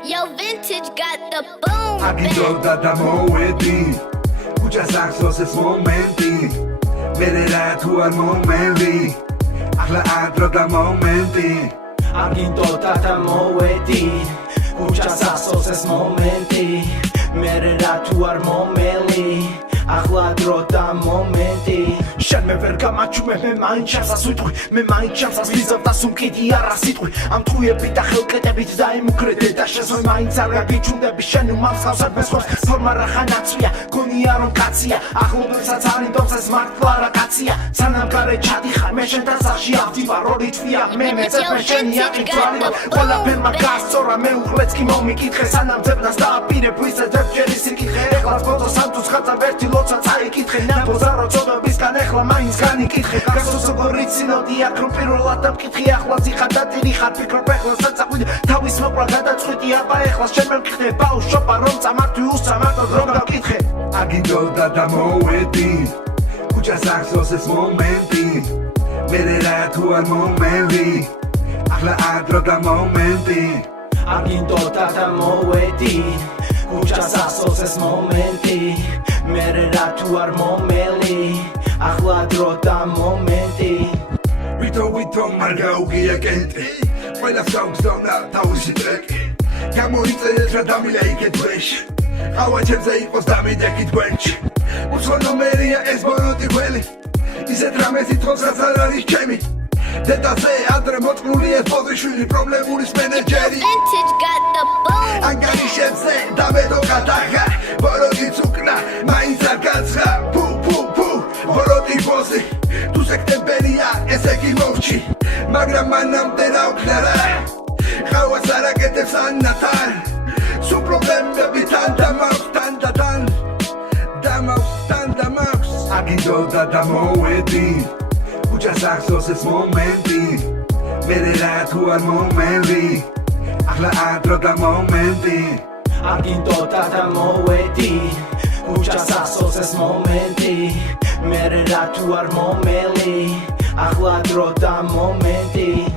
Yo, vintage got the boom. Agitolda da moedi Kuchas axos es momenti Merera tu al momenti Ahla adro da momenti Agitolda da moedi Kuchas axos es momenti Merera tu al momenti Ahla adro da momenti შენ მე ვერ გამაჩუმე მე მაინც ჩანს ვიტყვი მე მაინც ჩანს ვიზავ და სუმკიდი არა სიტყვი ამ თუიებით და ხელკეტებით დაიმუქრედე და შენს მე მაინც არ გაგიჩუნდები შენ უმავს ხავსად მესხოს ფორმა რა ხანაცვია გონია რომ კაცია ახლობელსაც არ ინდობს მართლა რა კაცია სანამ გარე ჩადიხარ მე შენთან სახში ავდივარ ორი თვია მე მეწებ მე შენი აკითხვარი ყველაფერმა გასწორა მე უხლეც კი მომიკითხე სანამ ძებნას დააპირებ ვისაც ძებჯერი სიკითხე ეხლა ფოტო სამთუს ხაცა ვერთი ლოცა წაიკითხე ნაბოზარო წოდობისგან ეხლა მაინც განიკითხე გასოს როგორ იცინოდი აქ რომ პირველად დამკითხე ახლა ზიხადატირი ხარ ფიქრობ ეხლა საწაყვი თავის მოკლა გადაწყვეტი აბა ეხლა შენ მე მკითხე ბაუშობა რომ წამართვი უსწამართოდ რომ დამკითხე Agitolda da moedi Kuchas axos es momenti Merera tu al momenti Ahla adro da momenti Agitolda da moedi Kuchas axos es momenti Merera tu al momenti Ahla adro da momenti Vito marga ugia gente Ყველა songs dona თავისი ტრეკი გამოიწერეთ რა დამილეიქე თვეში ყავა ჩემზე იყოს დამიდექი თქვენში უცხო ნომერია ეს ბონოტი ყველი ისეთ რამეს ითხოვს რაც არ არის ჩემი დედაზე ადრე მოწყნული ეს პოზიშვილი პრობლემულის მენეჯერი Vintage got the boom. ანგარიშებზე დამედო გადახა ბოროტი წუკნა მაინც არ გაცხა ფუ ბოროტი ბოსი თუ სექტემბერია ესე კი მოვჩი მაგრამ მანამდე რა ვქნა რა ყავას არ აკეთებს ანათან სულ პრობლემები თან დამავს Agitolda da moedi Kuchas axos es momenti Merera tu al momenti Ahla adro da momenti Agitolda da moedi Kuchas axos es momenti Merera tu al momenti Ahla adro da momenti